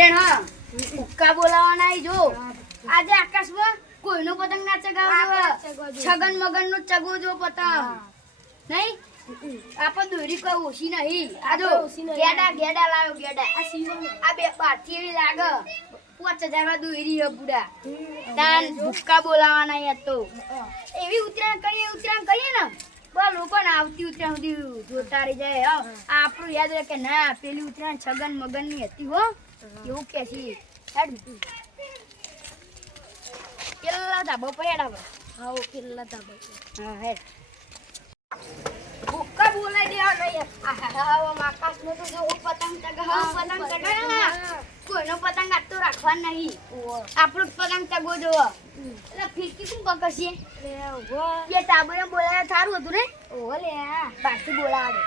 ઉતરેણ હા ઉક્કા બોલાવાના જો આજે આકાશમાં કોઈનો પતંગ ના ચગાવજો છગન મગન નો ચગવો જો પતંગ નહીં આપો દોરી કોઈ ઓછી નહીં આ જો ગેડા લાવ્યો ગેડા આ બે બારથી એવી લાગે 5000 માં દોરી હે બુડા તાન ભૂક્કા બોલાવાના યાર તો એવી ઉતરાણ કરીએ ને બા લોકો ને આવતી ઉતરાણ સુધી જોતા રહી જાય આપણું યાદ રહે કે ના પેલી ઉતરાણ છગન મગન ની હતી હો એવું કે છે પેલા ધાબો પર હેડ આવે હા પેલા ધાબો હા હેડ ભૂક્કા બોલાઈ દેવા નહીં આહા આકાશ નો તો જો પતંગ ચગાવ કોઈનો પતંગ આટતો રાખવા નહીં આપણો પતંગ ચગવો જોવો એટલે ફિરકી શું પકડશે બે ટાબરે બોલાયા થારું હતું ને ઓહો લે બાકી બોલાવા દે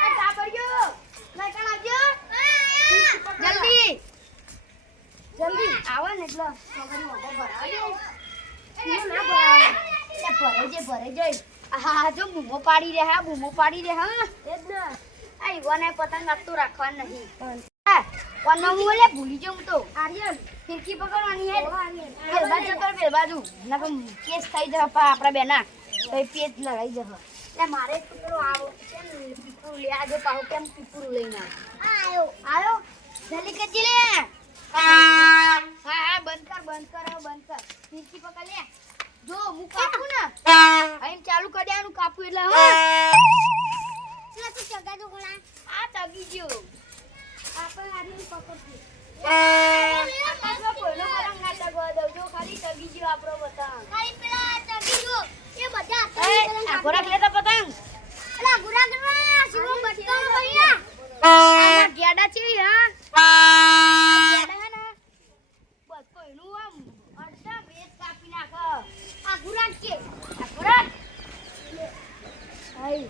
આ ટાબરિયો લઈ આવજો જલ્દી આવો ને એટલે સગરી મોઢો ભરાઈ જાય હા જો બૂમો પાડી રે હા એ જ ને આ ઈવાને પતંગ આટતો રાખવા નહીં કોનો મોલે ભૂલી જાઉં તો આર્યન ફિરકી પકડવાની હે પેલ બાજુ નકર કેસ થઈ જશે આપડા બેના તો પેજ લડાઈ જશે એટલે મારે પેલો આવો કેમ પીપરું લે આજે પાહો કેમ પીપરું લઈને આયો જલ્દી કરજી લે હા બંધ કર ફિરકી પકડ લે જો હું કાપું ને અહીં ચાલુ કરી દેવાનું કાપું એટલે તું ચગા દો કોલા આ ચગી ગયો આપણે આની પકડતી આપણો કોઈનો પતંગ ના ચગવા દઉં જો ખાલી ચગી ગયો આપણો પતંગ ખાલી પેલા ચગી ગયો એ બધા આ ગોરા લેતા પતંગ અલા ગોરા કરવા શિવો બટકાનો ભૈયા આ ગેડા છે હા ગેડા હે ને બસ કોઈનું આમ અડધા વેત કાપી નાખ આ ગોરા છે આ ગોરા આઈ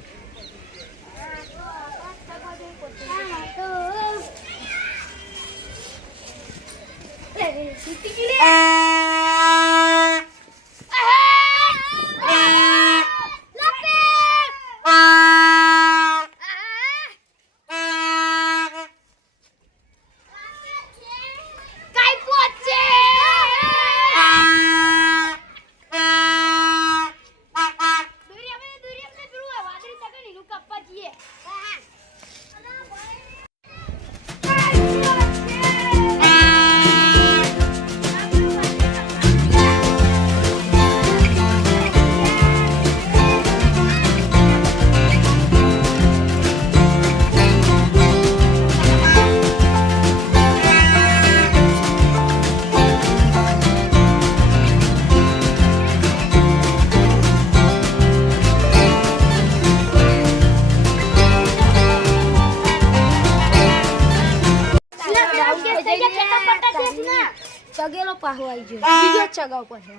ચગેલો પાહો આવી ગયો બીજો ચગાવ પાછો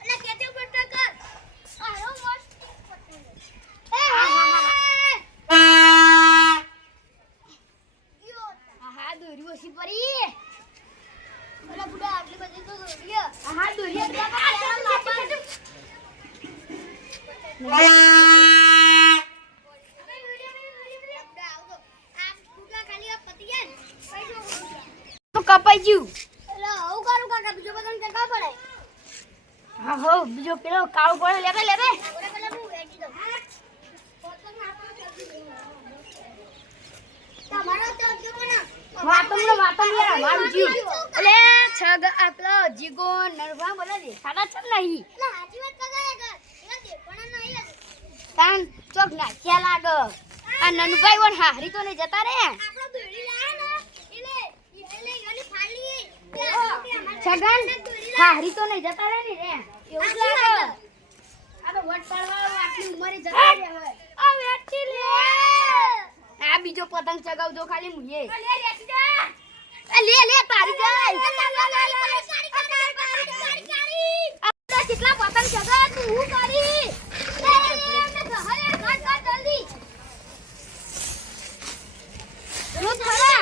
એટલે કેતે પટ્ટા કર આરો મસ્ત આહા દોરી ઓછી પડી ઓલા બુડા આટલી બધી તો દોરી આહા દોરી તો કપાઈ ગયું બીજો પતંગ ચગા પડે હા હો બીજો પેલો કાળો પડે લે બે હું વેચી દઉં તમારો ચગજો પણ વાતમ યાર મારું જીવ એટલે છગ આપલો જીગો નરવા બોલે દે સાડા ચમ નહીં એટલે હાજી વાત પગાય કર એલા દેપણા નહીં તાન ચોક ના ક્યાં લાગ આ નનુભાઈ વન હારી તો ને જતા રે આપણો દોડી લાયા ને એટલે ગલી ફાડી છગન હારી તો નહીં જતા રે ને એવું લાગે આ તો વટ પાડવા આટલી ઉંમરે જતા રે હવે આ વેચી લે આ બીજો પતંગ ચગાવજો ખાલી મુએ લે તારી જાય આ કેટલા પતંગ ચગા તું હું કરી લે ઘરે કાટ જલ્દી લો થરા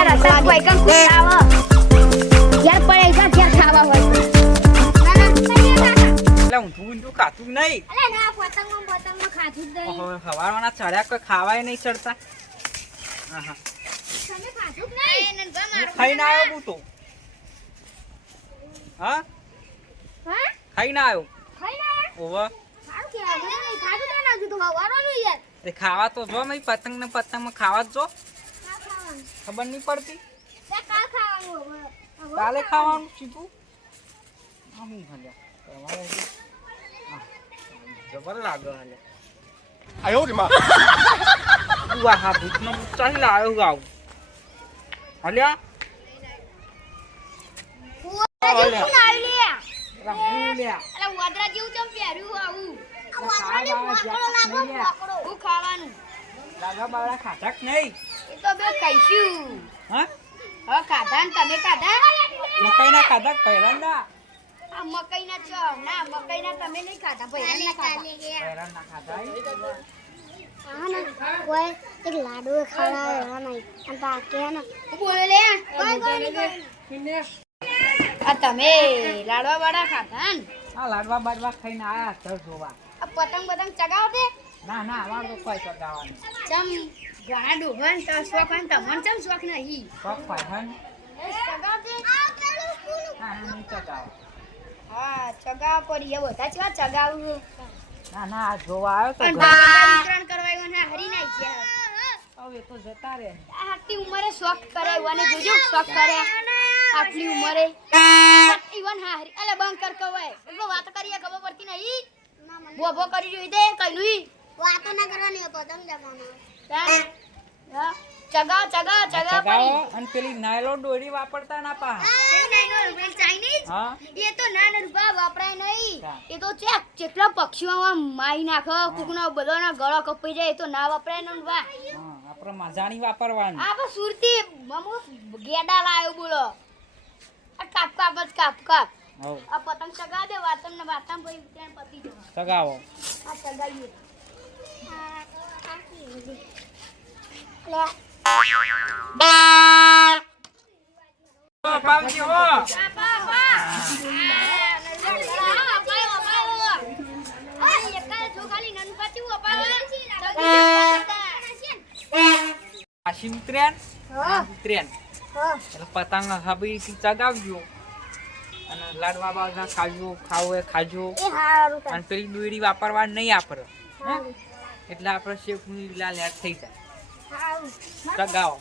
ઘેર હતા કોઈ કણ કોઈ આવે ઘેર પડે કા ઘેર ખાવા હોય ના ખાઈએ કાકા એટલે ઊંધું ખાતું નહીં અલે ના પતંગમાં ખાધું જ નહીં ઓહો હવારના ચડ્યા કોઈ ખાવાય નહીં ચડતા આહા તમે ખાધું જ નહીં નનભા મારો ખાઈને આવ્યો હું તો હા હા ખાઈને આવ્યો ખાઈ ના ઓહો સારું કે ખાધું તો ના હજુ તો વારવાનું યાર તે ખાવા તો જો મેં પતંગમાં ખાવા જ જો કા ખાવાનું ખબર નહીં પડતી તે કા ખાવાનું હવે કાલે ખાવાનું સીધું આ હું હલ્યા જબર લાગે હલે આયો રે માં ઉવા હા ભૂતનો ચાલી લાવ્યો હું આવું હલ્યા જેવું કોણ આવી લે હું લ્યા અલે વાદરા જેવું ચમ પહેર્યું આવું આ વાદરા ને પકડો હું ખાવાનું લાગા બાળા ખાધા કે નહીં એ તો બે કઈશું હા હવે ખાધા ને તમે ખાધા મકાઈના ખાધા કે પહેરાના આ મકાઈના છો ના મકાઈના તમે નહીં ખાધા ભાઈ ના ખાધા પહેરાના ખાધા કોઈ એક લાડુ ખવડાવે નહીં અને બાકી હે ને હું બોલે લે આ તમે લાડવા વાળા ખાધા ને આ લાડવા બાડવા ખાઈને આયા ઘર જોવા આ પતંગ બતંગ ચગાવો તે ના ના અમાર તો કોઈ ચગાવવાનું ચમ ઘણા ડોહન તો શોખ હોય ને તમને ચમ શોખ નહીં શોખ હોય હન ચગાવો તે હા નહીં ચગાવ હા ચગાવ પડી એ બધા ચવા ચગાવું ના ના આ જોવા આવ્યો તો પણ ઘર. વિતરણ કરવા આવ્યો ને હરી નાઈ ગયા હવે તો જતા રહે આટલી ઉંમરે શોખ કરે અને જોજો શોખ કરે આટલી ઉંમરે ઈવન હા હરી અલે બંકર કવાય એટલો વાત કરીએ ખબર પડતી નહીં બોબો કરી જોઈ દે કઈનું વાતો ના કરવાની પતંગ જવાનો ચગાવ ચગાવ ચગાવ ચગાવો અને પેલી નાયલો દોરી વાપરતા ના પા ચાઇનીઝ હા એ તો ના રૂપા વાપરાય નહીં હા. એ તો ચેક જેટલા પક્ષીઓમાં મારી નાખો કુકનો બધાના ગળા કપાઈ જાય એ તો ના વપરાય ને બા હા આપણે મજાની વાપરવાની આ બસ સુરતી મમુ ગેડા લાયો બોલો આ કાપ કાપ જ કાપ કાપ હવ આ પતંગ ચગા દે વાતમ ને વાતમ ભાઈ ત્યાં પતી જવા ચગાવો આ ચગાઈએ પાવજી હો આપા આપા આશી ઉતરેન ઉતરેન એટલે પતંગ હબી ચગાવજો અને લાડવા બાડવા ખાજો ખાવો એ ખાજો અને પેલી દોરી વાપરવા નહીં આપણે એટલે આપણે શેખ ની લાલ યાદ થઈ જાય ચગાવો